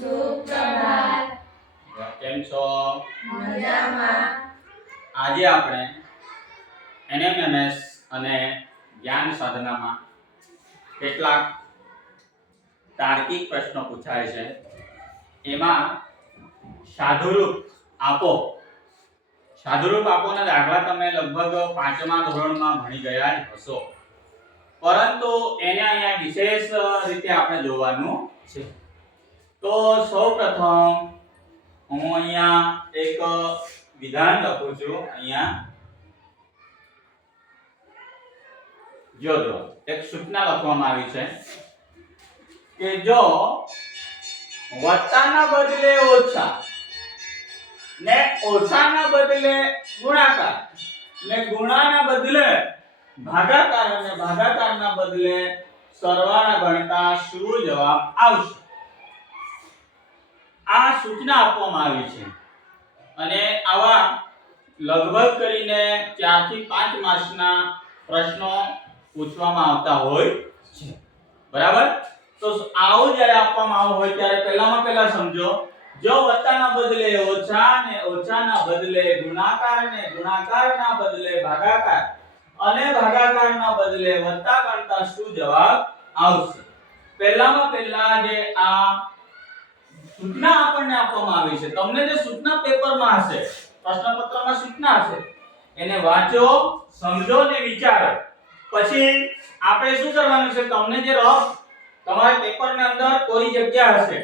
સુપ્રભાત. કેમ છો? મજામાં. આજે આપણે NMMS અને જ્ઞાન સાધનામાં કેટલાક તાર્કિક પ્રશ્નો પૂછાય છે. એમાં સાદુરૂપ આપોના દાખલા તમે લગભગ 5મા ધોરણમાં ભણી ગયા જ હશો, પરંતુ એને અહીંયા વિશેષ રીતે આપણે જોવાનું છે. તો સૌપ્રથમ હું અહીંયા એક વિધાન લખું છું. અહીંયા જોજો એક સૂચના લખવામાં આવી છે કે જો વત્તાના બદલે ઓછા ને ઓછાના બદલે ગુણાકાર ને ગુણાના બદલે ભાગાકાર અને ભાગાકારના બદલે સરવાળા ગણતા શું જવાબ આવશે? આ સૂચના આપવામાં આવી છે અને આવા લગભગ કરીને 4 થી 5 માર્ક્સના પ્રશ્નો પૂછવામાં આવતા હોય છે. બરાબર? તો આવું જ્યારે આપવામાં આવ્યું હોય ત્યારે પહેલા સમજો, જો વત્તાના બદલે ઓછા ને ઓછાના બદલે ગુણાકાર ને ગુણાકારના બદલે ભાગાકાર અને ભાગાકારના બદલે વત્તા ગણતા શું જવાબ આવશે? પહેલા જે આ સૂચના આપણને આપવામાં આવી છે, તમને જે સૂચના પેપરમાં હશે, પ્રશ્નપત્રમાં સૂચના હશે, એને વાંચો, સમજો ને વિચારો. પછી આપણે શું કરવાનું છે, તમને જે રફ તમારા પેપરની અંદર કોરી જગ્યા હશે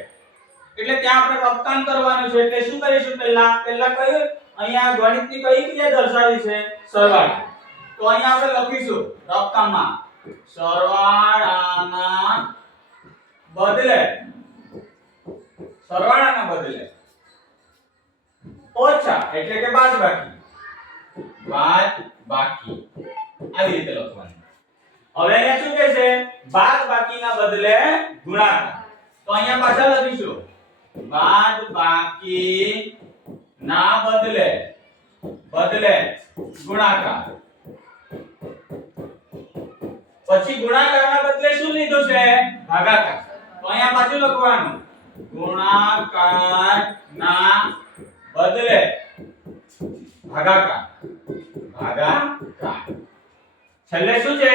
એટલે ત્યાં આપણે રફકામ કરવાનું છે. એટલે શું કરીશું? પહેલા કઈ અહીંયા ગણિતની કઈ ક્રિયા દર્શાવી છે? સરવાળા. તો અહીંયા આપણે લખીશું રફકામમાં સરવાળાના બદલે ઓછા એટલે કે બાદબાકી આવી રીતે લખવાનું. હવે અહીંયા શું કહે છે? બાદબાકીના બદલે ગુણાકાર. તો અહીંયા પાછા લખીશું બાદબાકીના બદલે ગુણાકાર. પછી ગુણાકારના બદલે શું લીધું છે? ભાગાકાર. તો અહીંયા પાછું લખવાનું ગુણાકારના બદલે ભાગાકાર. છેલ્લે શું છે?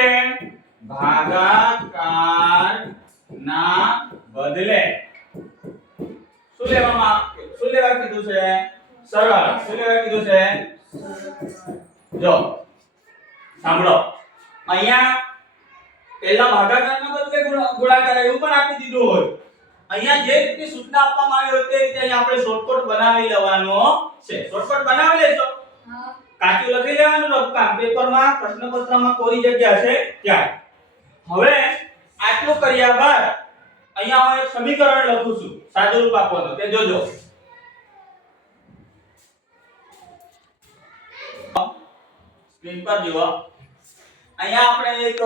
ભાગાકારના બદલે શું લેવા કીધું છે? સરવાળા. શું લેવા કીધું છે? જો સાંભળો, અહીંયા પહેલા ભાગાકારના બદલે ગુણાકાર એવું પણ આપી દીધું હોય. અહીંયા જે રીતે સૂચના આપવામાં આવી હોય તે રીતે અહીંયા આપણે શોર્ટકટ બનાવી લેવાનો છે. શોર્ટકટ બનાવી લેજો. હા. કાચું લખી લેવાનું રફકામ પેપરમાં, પ્રશ્નપત્રમાં કોરી જગ્યા છે ત્યાં. હવે આટલું કર્યા બાદ અહીંયા હું એક સમીકરણ લખું છું સાદુરૂપ આપવાનું, તે જોજો. સ્ક્રીન પર જુઓ. અહીંયા આપણે એક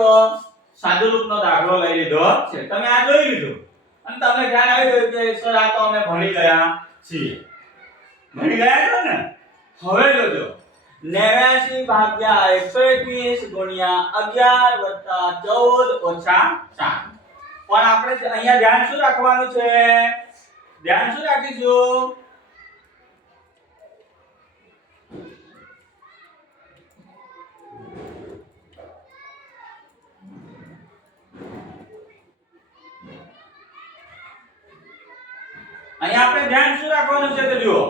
સાદુરૂપનો દાખલો લઈ લીધો છે. તમે આ જોઈ લીધું અને તમને ખ્યાલ આવી ગયો કે સર આ તો અમે ભણી ગયા છીએ. ભણી ગયા છો ને? હવે જોજો 89 ભાગ્યા 121 ગુણ્યા 11 વત્તા 14 ઓછા 4. પણ આપણે અહીંયા ધ્યાન શું રાખવાનું છે? ધ્યાન શું રાખીશું? અહીંયા આપણે ધ્યાન શું રાખવાનું છે? તો જુઓ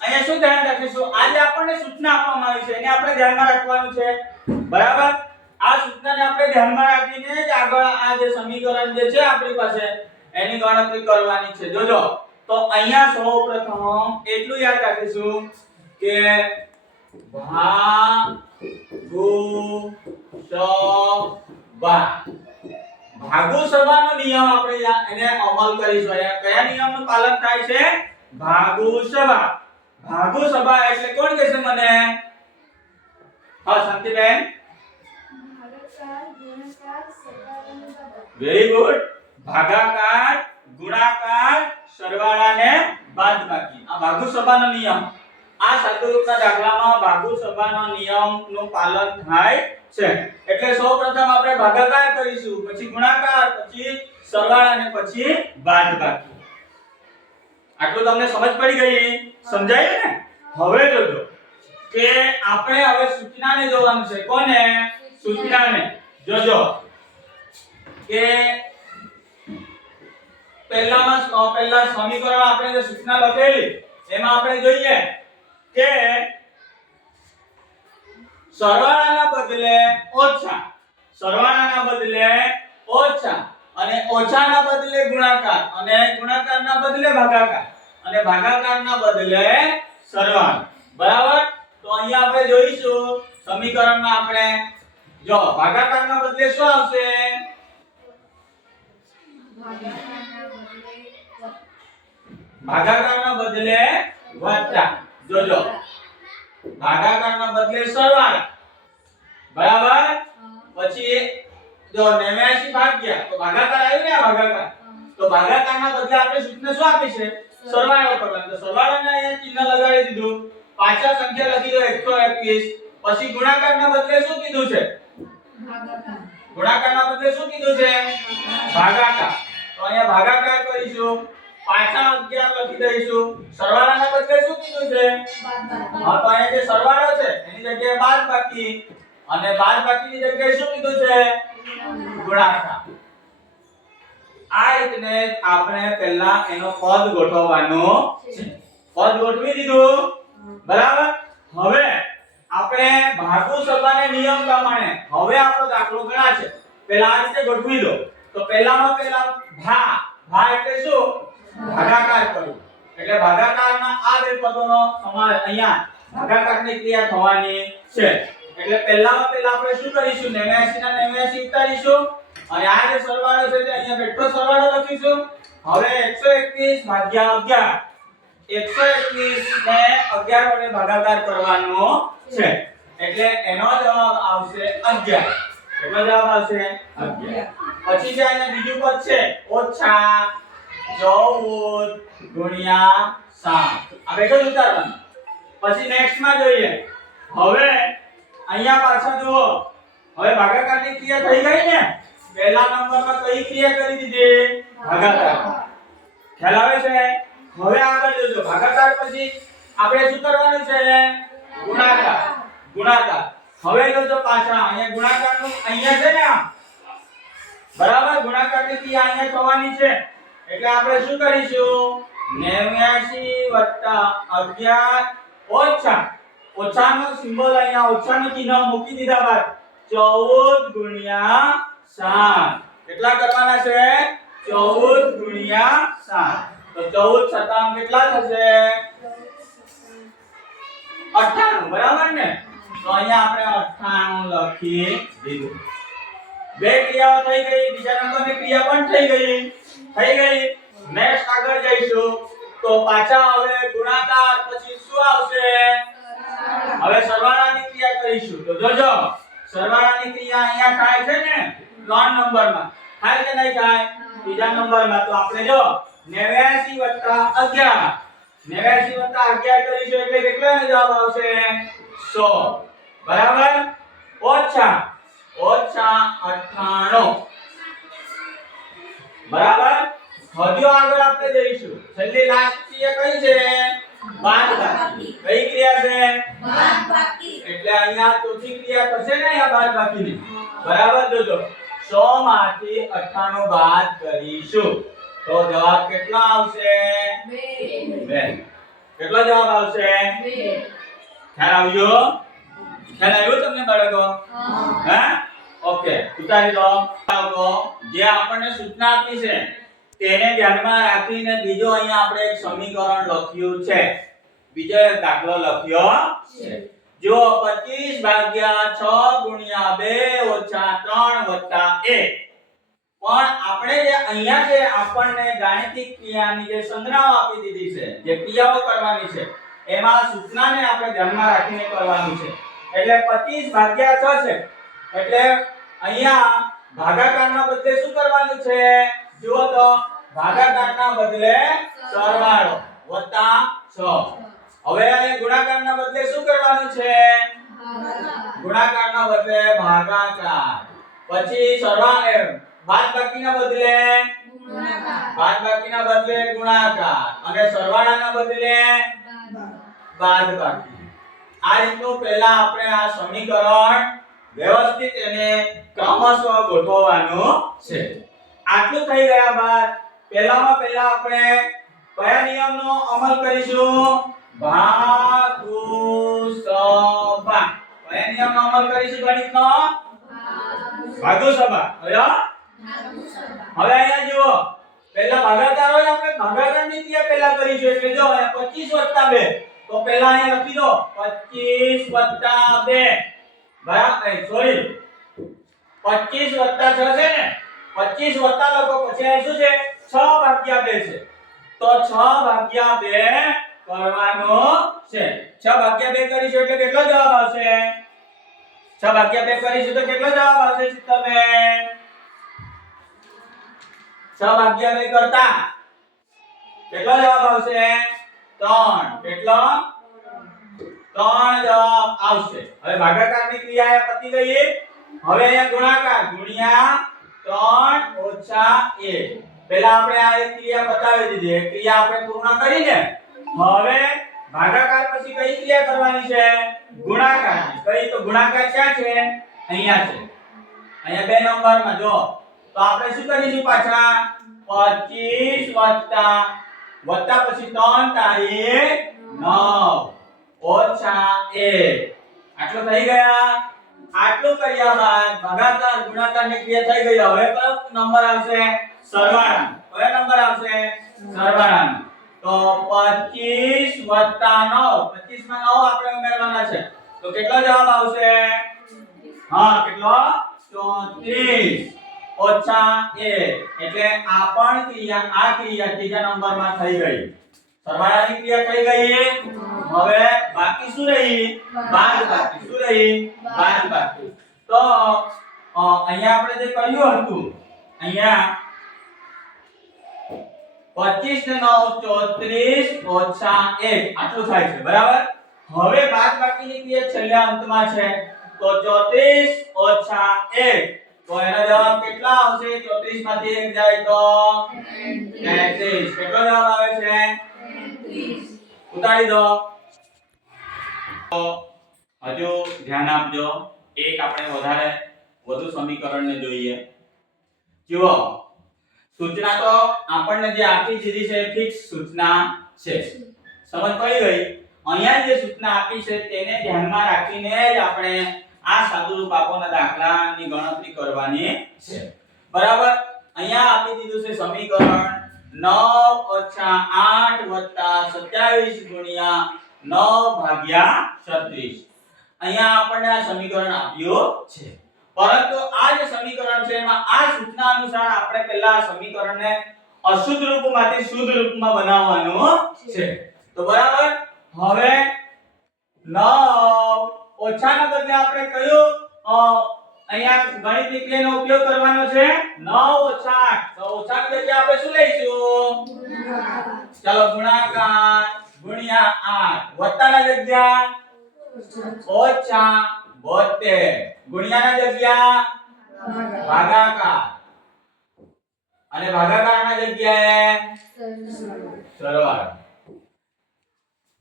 અહીંયા શું ધ્યાન રાખીશું? આજે આપણને સૂચના આપવામાં આવી છે એને આપણે ધ્યાનમાં રાખવાનું છે. બરાબર? આ સૂચનાને આપણે ધ્યાનમાં રાખીને જ આગળ આ જે સમીકરણ જે છે આપણી પાસે એની ગણતરી કરવાની છે. જોજો, તો અહીંયા સૌપ્રથમ એટલું યાદ રાખીશું કે ભાગુસભાનો નિયમ આપણે એને અમલ કરીશું. અહીંયા કયા નિયમનું પાલન થાય છે? ભાગુસભા. ભાગુસભા એટલે કોણ કહેશે મને? હા શાંતિબેન, વેરી ગુડ. ભાગાકાર, ગુણાકાર, સરવાળા ને બાદબાકી. આ ભાગુસભાનો નિયમ. આ સાદુરૂપના દાખલામાં ભાગુસભાના નિયમનું પાલન થાય છે. એટલે સૌપ્રથમ આપણે ભાગાકાર કરીશું, પછી ગુણાકાર, પછી સરવાળા અને પછી બાદબાકી. આટલું તમને સમજ પડી ગઈ? સમજાયું ને? હવે જોજો કે આપણે હવે સૂચનાને જોવાનું છે. કોને? સૂચનાને. જોજો કે પહેલા સમીકરણ આપણે જે સૂચના લખેલી એમાં આપણે જોઈએ કે સરવાળાના બદલે ઓછા, સરવાળાના બદલે ઓછા અને ઓછાના બદલે ગુણાકાર અને ગુણાકારના બદલે ભાગાકાર અને ભાગાકારના બદલે સરવાળો. બરાબર? તો અહીંયા આપણે જોઈશું સમીકરણમાં આપણે જો ભાગાકારના બદલે શું આવશે? ભાગાકારના બદલે વત્તા. જોજો ભાગાકારના બદલે સરવાળો. બરાબર? પછી જો 89 ભાગ્યા તો ભાગાકાર આવ્યો ને, આ ભાગાકાર. તો ભાગાકારના બદલે આપણે સૂચના શું આપી છે? સરવાળો કરવાનો. તો સરવાળાને અહીંયા ચિહ્ન લગાડી દીધું. પાછા સંખ્યા લખી દો 121. પછી ગુણાકારના બદલે શું કીધું છે? ભાગાકાર. ગુણાકારના બદલે શું કીધું છે? ભાગાકાર. તો અહીંયા ભાગાકાર કરીશું. પાછા 11 લખી દઈશું. સરવાળાના બદલે શું કીધું છે? હા, તો અહીંયા જે સરવાળો છે એની જગ્યાએ બાદબાકી અને બાદબાકીની જગ્યાએ શું કીધું છે? ગુણાકાર. આ રીતને આપણે પહેલા એનો પદ ગોઠવવાનો છે. પદ ગોઠવી દીધું. બરાબર? હવે આપણે ભાગુ સભાને નિયમ પ્રમાણે હવે આપણો દાખલો ગણાશે. પહેલા આ રીતે ગોઠવી દો. તો પહેલામાં પહેલા ભા એટલે શું? ભાગાકાર કરવું. એટલે ભાગાકારના આ બે પદોનો સમાવેશ અહીંયા ભાગાકારની ક્રિયા થવાની છે. એટલે પહેલામાં પહેલા આપણે શું કરીશું? 89 ના 89 ઉતારીશું અને આ જે સરવાળો છે તે અહીંયા બેઠો સરવાળો લખીશું. હવે 121 ભાગ્યા 11, 121 ને 11 વડે ભાગાકાર કરવાનો છે. એટલે એનો જવાબ આવશે 11. કેટલો જવાબ આવશે? 11. પછી જે અહીંયા બીજું પદ છે ઓછા 14 ગુણ્યા 7. આ બેઠો ઉતારવાનું. પછી નેક્સ્ટ માં જોઈએ. હવે અહીંયા પાછા જુઓ. હવે ભાગાકારની ક્રિયા થઈ ગઈ ને. પહેલા નંબરમાં કઈ ક્રિયા કરી દીધી? ભાગાકાર. ખ્યાલ આવે છે? હવે આગળ જોજો. ભાગાકાર પછી આપણે શું કરવાનું છે? ગુણાકાર. ગુણાકાર. હવે જોજો પાછા અહીંયા ગુણાકારનું અહીંયા છે ને આ. બરાબર? ગુણાકારની ક્રિયા અહીંયા થવાની છે. એટલે આપણે શું કરીશું? 89 + 11 ઓછા ઓછાનો સિમ્બોલ અહીંયા ઓછાનું ચિહ્ન મૂકી દીધા બાદ 14 ગુણ્યા 7. કેટલા કરવાના છે? 14 ગુણ્યા 7. તો 14 છતાં કેટલા થશે? 98. બરાબર ને? તો અહીંયા આપણે 98 લખી દીધું. બે ક્રિયાઓ થઈ ગઈ. બીજા નંબરની ક્રિયા પણ થઈ ગઈ. નેક્સ્ટ આગળ જઈશું. તો પાછા હવે ગુણાકાર પછી શું આવશે? હવે સરવાળાની ક્રિયા કરીશું. તો જોજો સરવાળાની ક્રિયા અહીંયા થાય છે ને 3 નંબરમાં. થાય કે નહીં થાય? ત્રીજા નંબરમાં. તો આપણે જો 89 + 11 કરીશું એટલે કેટલો જવાબ આવશે? 100. બરાબર? ઓછા 98. બરાબર? હજુ આગળ આપણે જઈશું. છેલ્લી લાસ્ટ ક્રિયા કઈ છે? બાદબાકી. કઈ ક્રિયા છે? બાદબાકી. એટલે અહીંયા ચોથી ક્રિયા થશે ને અહીંયા બાદબાકીની. બરાબર? જોજો 100 માંથી 98 બાદ કરીશું તો જવાબ કેટલો આવશે? 2. કેટલો જવાબ આવશે? 2. ખ્યાલ આવ્યો? તમને બાળકો? હા, ઓકે. ઉતારી દો. જે આપણને સૂચના આપી છે તેને ધ્યાનમાં રાખીને બીજો અહીંયા આપણે એક સમીકરણ લખ્યું છે. બીજો એક દાખલો લખ્યો છે. જો 25 ભાગ્યા 6 ગુણ્યા 2 ઓછા 3 વત્તા 1. પણ આપણે જે અહીંયા જે આપણને ગાણિતિક ક્રિયાની જે સંજ્ઞાઓ આપી દીધી છે, જે ક્રિયાઓ કરવાની છે, એમાં સૂચનાને આપણે ધ્યાનમાં રાખીને કરવાની છે. એટલે 25 ભાગ્યા 6 છે. એટલે અહીંયા ભાગાકારના બદલે શું કરવાનું છે? જુઓ તો ભાગાકારના બદલે સરવાળો વત્તા 6. હવે અહીં ગુણાકારના બદલે શું કરવાનું છે? ગુણાકારના બદલે ભાગાકાર. પછી સરવાળો બાદબાકીના બદલે બાદબાકીના બદલે ગુણાકાર અને સરવાળાના બદલે બાદબાકી. આ રીતનું પહેલા આપણે આ સમીકરણ વ્યવસ્થિત એને ક્રમશઃ ગોઠવવાનું છે. આટલું થઈ ગયા બાદ પહેલામાં પહેલા આપણે કયા નિયમનો અમલ કરીશું? ભાગોસભા. કયા નિયમનો અમલ કરીશું ગણિતનો? ભાગોસભા. હવે અહીંયા જુઓ, પહેલા ભાગાકાર હોય આપણે ભાગાકારની ક્રિયા પહેલા કરીશું. એટલે જો અહીંયા 25 + 2 તો પહેલા અહીંયા લખી દો 25 + 2 બરાબર. સોરી 25 + 6 છે ને, 25 વત્તા લખો પછી અહીં શું છે 6/2 છે. તો 6/2 કરવાનો છે. 6/2 કરીશું એટલે કેટલો જવાબ આવશે? 6/2 કરીશું તો કેટલો જવાબ આવશે શીતલબેન? 6/2 કરતા કેટલો જવાબ આવશે? 3. કેટલો? 3 જવાબ આવશે. હવે ભાગાકારની ક્રિયા પતી ગઈ. હવે અહીંયા ગુણાકાર ગુણ્યા 3 - 1. પહેલા આપણે આ એક ક્રિયા બતાવી દીધી. એક ક્રિયા આપણે પૂર્ણ કરીને હવે ભાગાકાર પછી કઈ ક્રિયા કરવાની છે? ગુણાકારની. કઈ? તો ગુણાકાર ક્યાં છે? અહીંયા છે. અહીંયા 2 નંબરમાં જો. તો આપણે શું કરીશું પાછા? 25 વત્તા પછી 3 તારીખ 9 - 1. આટલું થઈ ગયા. આટલું કર્યા બાદ ભાગાકાર ગુણાકારની ક્રિયા થઈ ગઈ. હવે કયો નંબર આવશે? સરવાળાનો. કયો નંબર આવશે? સરવાળાનો. તો 25 + 9. 25 માં 9 આપણે ઉમેરવાના છે. તો કેટલો જવાબ આવશે? હા, કેટલો? 34 - 1. એટલે આ પણ ક્રિયા, આ ક્રિયા ત્રીજા નંબરમાં થઈ ગઈ. સરવાળાની ક્રિયા થઈ ગઈ. હવે બાકી શું રહી? બાદબાકી. શું રહી? બાદબાકી. તો અહીંયા આપણે જે કર્યું હતું, અહીંયા 25 ને 9 34 - 1 આટલું થાય છે. બરાબર. હવે બાદબાકીની ક્રિયા છેલ્લા અંતમાં છે. તો 34 - 1. તો એનો જવાબ કેટલા આવશે? 34 માંથી 1 જાય તો 33. કેટલો જવાબ આવે છે? 33. ઉતારી દો. તો હજુ ધ્યાન આપજો. એક આપણે વધુ સમીકરણને જોઈએ. જુઓ, સૂચના તો આપણને જે આપી દીધી છે ફિક્સ સૂચના છે. સમજ પડી ગઈ? અહીંયા જે સૂચના આપી છે તેને ધ્યાનમાં રાખીને જ આપણે આ સાદુરૂપ આપોના દાખલાની ગણતરી કરવાની છે. બરાબર. અહીંયા આપી દીધું છે સમીકરણ 9 - 8 + 27 × 9/36. અહીંયા આપણને આ સમીકરણ આપ્યું છે. પરંતુ આ જે સમીકરણ છે એમાં આ સૂચના અનુસાર આપણે પહેલા આ સમીકરણને અશુદ્ધ રૂપમાંથી શુદ્ધ રૂપમાં બનાવવાનું છે. તો બરાબર. હવે 9 ઓછાના બદલે આપણે કયું અહીંયા ગણિતની ક્રિયાનો ઉપયોગ કરવાનો છે? 9 - 8. તો ઓછાની જગ્યાએ આપણે શું લઈશું? ચાલો ગુણાકાર ગુણ્યા 8 વત્તાના જગ્યા -72 ગુણ્યાના જગ્યા ભાગાકાર અને ભાગાકારના જગ્યાએ સરવાળો.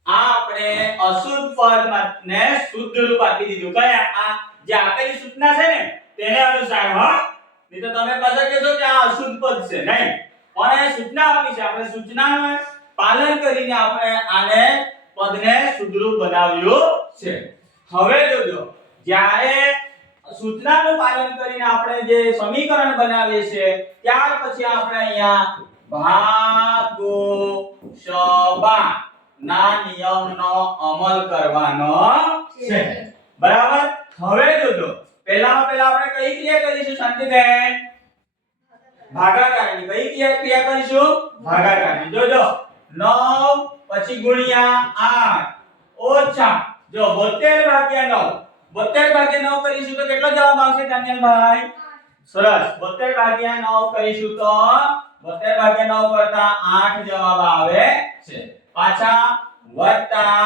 આ આપણે અશુદ્ધ પદને શુદ્ધ રૂપ આપી દીધું. કયા? આ જે આપેલી સૂચના છે ને તેને અનુસાર. હા, નહીં તો તમે પાછા કહેશો કે આ અશુદ્ધ પદ છે. નહીં, પણ એ સૂચના આપી છે. આપણે સૂચનાનું પાલન કરીને આપણે આને પદને શુદ્ધ રૂપ બનાવ્યું છે. હવે જોજો, જ્યારે સૂચનાનું પાલન કરીને આપણે જે સમીકરણ બનાવીએ છીએ ત્યાર પછી આપણે અહીંયા ભાગોસભા ના નિયમનો અમલ કરવાનો છે. બરાબર. હવે જોજો, પહેલા આપણે કઈ ક્રિયા કરીશું શાંતિબેન? ભાગાકારની. કઈ ક્રિયા કરીશું? ભાગાકારની. જોજો 9 પછી ગુણ્યા 8 ઓછા જો 72/9. 72/9 કરીશું તો કેટલો જવાબ આવશે દાનિયલભાઈ? સરસ. 72/9 કરીશું તો 72/9 કરતા 8 જવાબ આવે છે. પાછા વત્તા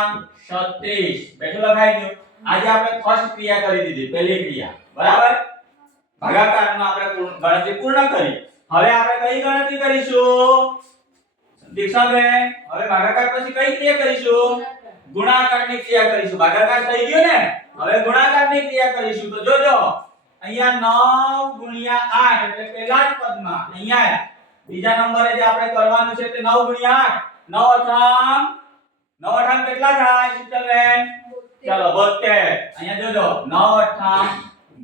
36. બેઠું લખાઈ ગયું. આજે આપણે ફર્સ્ટ ક્રિયા કરી દીધી, પહેલી ક્રિયા. બરાબર. ભાગાકારમાં આપણે ગણતરી પૂર્ણ કરી. હવે આપણે કઈ ગણતરી કરીશું દીક્ષાબેન? હવે ભાગાકાર પછી કઈ ક્રિયા કરીશું? ગુણાકારની ક્રિયા કરીશું. ભાગાકાર થઈ ગયો ને, હવે ગુણાકારની ક્રિયા કરીશું. તો જોજો અહીંયા 9 ગુણ્યા 8 એટલે પહેલા જ પદમાં અહીંયા બીજા નંબરે જે આપણે કરવાનું છે તે 9 ગુણ્યા 8 9 અઠામ કેટલા થાય શીતલબેન? ચાલો 72. અહીંયા જોજો 9 અઠામ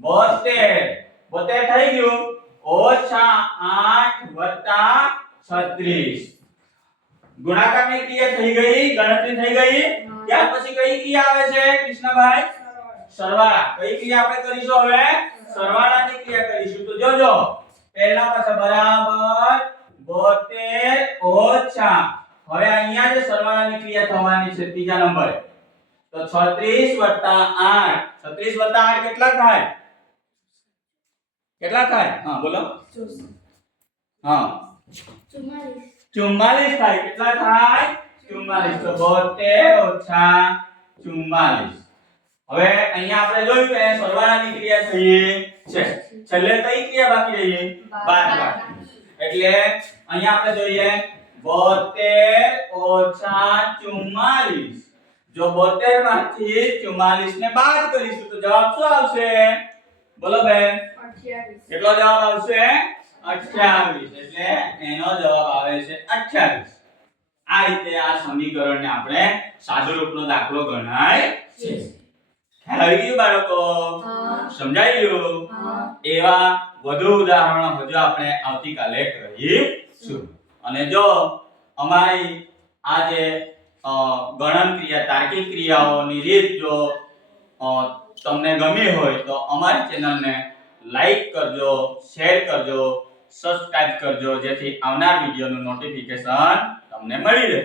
72 72 થઈ ગયું. ઓછા 8 વત્તા 36 ગુણાકારની ક્રિયા થઈ ગઈ, ગણતરી થઈ ગઈ. ત્યાર પછી કઈ ક્રિયા આવે છે કૃષ્ણભાઈ? સરવાળા. કઈ ક્રિયા આપણે કરીશું હવે? સરવાળાની ક્રિયા કરીશું. તો જોજો પહેલા પાછા બરાબર 72 ઓછા હવે અહીંયા જે સરવાળાની ક્રિયા થવાની છે ત્રીજા નંબરે તો 36 8 36 8 કેટલા થાય? કેટલા થાય? હા બોલો. હા 44 થાય. કેટલા થાય? 44. તો 72 ઓછા 44. હવે અહીંયા આપણે જોયું કે સરવાળાની ક્રિયા થઈ છે. છેલ્લે કઈ ક્રિયા બાકી રહી? બાદબાકી. એટલે અહીંયા આપણે જોઈએ 72 ઓછા 44. જો 72 માંથી 44 ને બાદ કરીશું તો જવાબ શું આવશે? બોલો બેન. 28. કેટલો જવાબ આવશે? 28. એટલે એનો જવાબ આવે છે 28. આ રીતે આ સમીકરણને આપણે સાદુરૂપનો દાખલો ગણાય છે. ખ્યાલ આવી ગયો બાળકો? સમજાઈ ગયું? એવા વધુ ઉદાહરણો હજુ આપણે આવતીકાલે કરીશું. અને જો અમારી આ જે ગણન ક્રિયા તાર્કિક ક્રિયાઓની રીત જો તમને ગમી હોય તો અમારી ચેનલને લાઈક કરજો, શેર કરજો, સબસ્ક્રાઇબ કરજો જેથી આવનાર વિડિયોનું નોટિફિકેશન તમને મળી રહે.